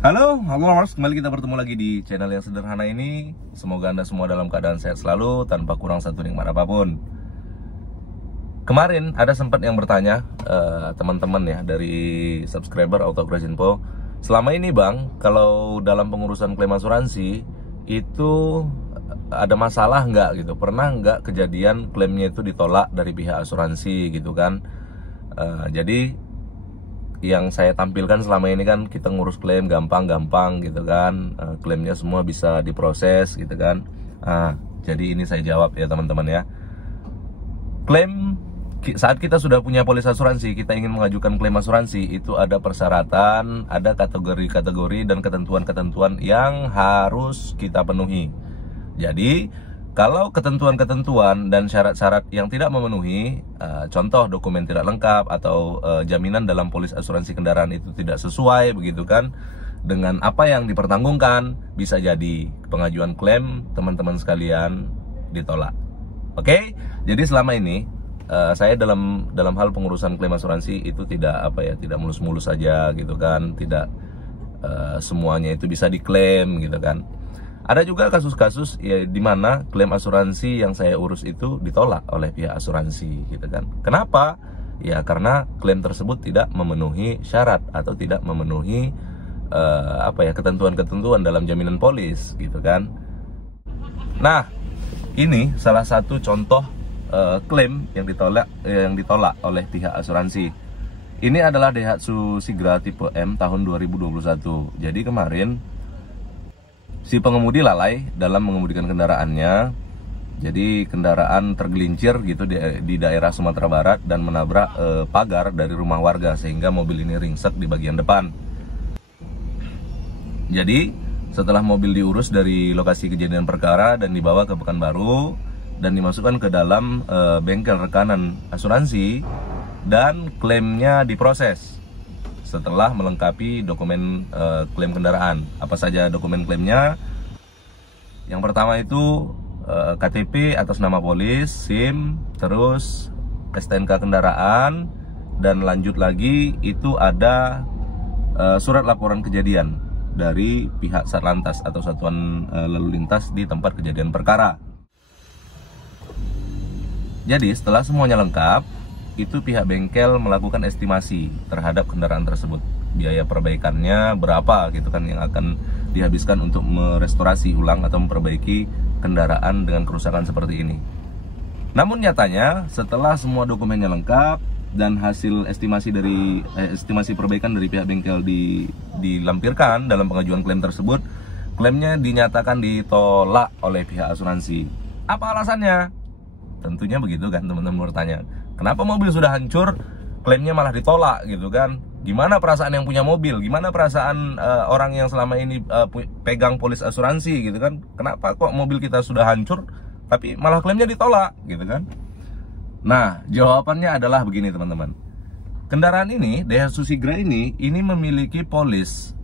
Halo Hagolers, kembali kita bertemu lagi di channel yang sederhana ini. Semoga Anda semua dalam keadaan sehat selalu, tanpa kurang satu nikmat apapun. Kemarin ada sempat yang bertanya, teman-teman ya, dari subscriber Autocross.info. Selama ini Bang, kalau dalam pengurusan klaim asuransi, itu ada masalah nggak gitu? Pernah nggak kejadian klaimnya itu ditolak dari pihak asuransi gitu kan? Jadi yang saya tampilkan selama ini kan kita ngurus klaim gampang-gampang gitu kan, klaimnya semua bisa diproses gitu kan. Jadi ini saya jawab ya teman-teman ya. Klaim saat kita sudah punya polis asuransi, kita ingin mengajukan klaim asuransi, itu ada persyaratan, ada kategori-kategori dan ketentuan-ketentuan yang harus kita penuhi. Jadi kalau ketentuan-ketentuan dan syarat-syarat yang tidak memenuhi, contoh dokumen tidak lengkap atau jaminan dalam polis asuransi kendaraan itu tidak sesuai begitu kan dengan apa yang dipertanggungkan, bisa jadi pengajuan klaim teman-teman sekalian ditolak. Oke, jadi selama ini saya dalam hal pengurusan klaim asuransi itu tidak tidak mulus-mulus saja gitu kan, tidak semuanya itu bisa diklaim gitu kan. Ada juga kasus-kasus ya di mana klaim asuransi yang saya urus itu ditolak oleh pihak asuransi gitu kan. Kenapa? Ya karena klaim tersebut tidak memenuhi syarat atau tidak memenuhi ketentuan-ketentuan dalam jaminan polis gitu kan. Nah, ini salah satu contoh klaim yang ditolak oleh pihak asuransi. Ini adalah Daihatsu Sigra tipe M tahun 2021. Jadi kemarin si pengemudi lalai dalam mengemudikan kendaraannya. Jadi kendaraan tergelincir gitu di daerah Sumatera Barat dan menabrak pagar dari rumah warga sehingga mobil ini ringsek di bagian depan. Jadi setelah mobil diurus dari lokasi kejadian perkara dan dibawa ke Pekanbaru dan dimasukkan ke dalam bengkel rekanan asuransi dan klaimnya diproses setelah melengkapi dokumen klaim kendaraan. Apa saja dokumen klaimnya? Yang pertama itu KTP atas nama polis, SIM, terus STNK kendaraan, dan lanjut lagi itu ada surat laporan kejadian dari pihak Satlantas atau Satuan Lalu Lintas di tempat kejadian perkara. Jadi setelah semuanya lengkap, itu pihak bengkel melakukan estimasi terhadap kendaraan tersebut. Biaya perbaikannya berapa gitu kan yang akan dihabiskan untuk merestorasi ulang atau memperbaiki kendaraan dengan kerusakan seperti ini. Namun nyatanya setelah semua dokumennya lengkap dan hasil estimasi perbaikan dari pihak bengkel dilampirkan dalam pengajuan klaim tersebut, klaimnya dinyatakan ditolak oleh pihak asuransi. Apa alasannya? Tentunya begitu kan teman-teman bertanya. Kenapa mobil sudah hancur, klaimnya malah ditolak gitu kan? Gimana perasaan yang punya mobil? Gimana perasaan orang yang selama ini pegang polis asuransi gitu kan? Kenapa kok mobil kita sudah hancur, tapi malah klaimnya ditolak gitu kan? Nah, jawabannya adalah begini teman-teman. Kendaraan ini, Daihatsu Sigra ini memiliki polis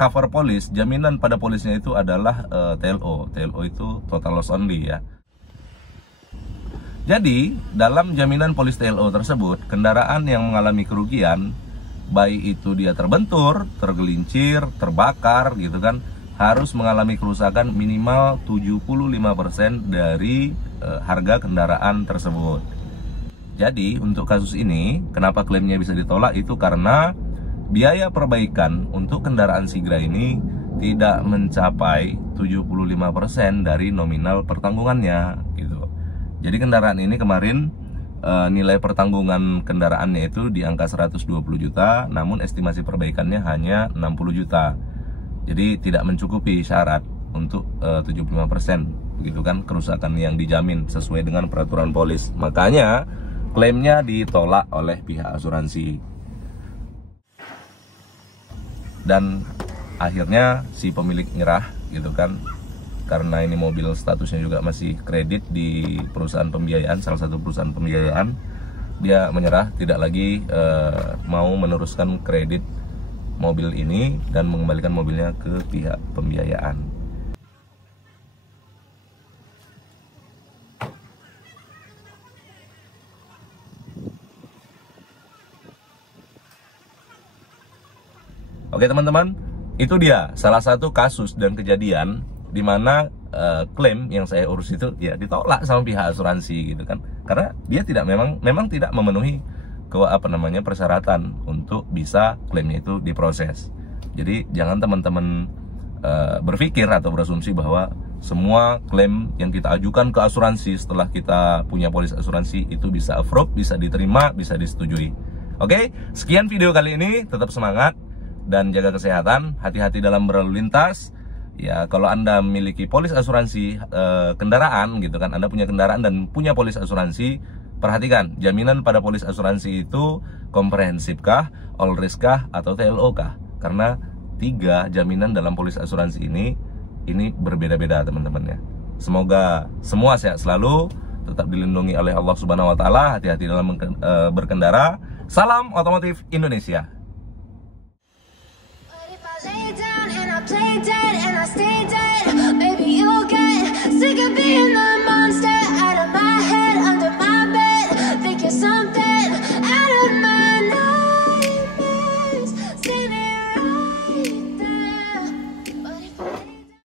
cover polis. Jaminan pada polisnya itu adalah TLO. TLO itu total loss only ya. Jadi, dalam jaminan polis TLO tersebut, kendaraan yang mengalami kerugian, baik itu dia terbentur, tergelincir, terbakar gitu kan, harus mengalami kerusakan minimal 75% dari harga kendaraan tersebut. Jadi, untuk kasus ini, kenapa klaimnya bisa ditolak itu karena biaya perbaikan untuk kendaraan Sigra ini tidak mencapai 75% dari nominal pertanggungannya gitu. Jadi kendaraan ini kemarin nilai pertanggungan kendaraannya itu di angka 120 juta, namun estimasi perbaikannya hanya 60 juta. Jadi tidak mencukupi syarat untuk 75% begitu kan kerusakan yang dijamin sesuai dengan peraturan polis. Makanya klaimnya ditolak oleh pihak asuransi. Dan akhirnya si pemilik nyerah gitu kan. Karena ini mobil statusnya juga masih kredit di perusahaan pembiayaan, salah satu perusahaan pembiayaan, dia menyerah, tidak lagi mau meneruskan kredit mobil ini dan mengembalikan mobilnya ke pihak pembiayaan. Oke teman-teman, itu dia salah satu kasus dan kejadian di mana klaim yang saya urus itu ya ditolak sama pihak asuransi gitu kan, karena dia memang tidak memenuhi persyaratan untuk bisa klaimnya itu diproses. Jadi jangan teman-teman berpikir atau berasumsi bahwa semua klaim yang kita ajukan ke asuransi setelah kita punya polis asuransi itu bisa approve, bisa diterima, bisa disetujui. Oke, sekian video kali ini. Tetap semangat dan jaga kesehatan, hati-hati dalam berlalu lintas. Ya, kalau Anda memiliki polis asuransi kendaraan gitu kan, Anda punya kendaraan dan punya polis asuransi, perhatikan jaminan pada polis asuransi itu komprehensif kah, all risk kah, atau TLO kah? Karena 3 jaminan dalam polis asuransi ini berbeda-beda teman-teman ya. Semoga semua sehat selalu, tetap dilindungi oleh Allah Subhanahu wa taala, hati-hati dalam berkendara. Salam otomotif Indonesia.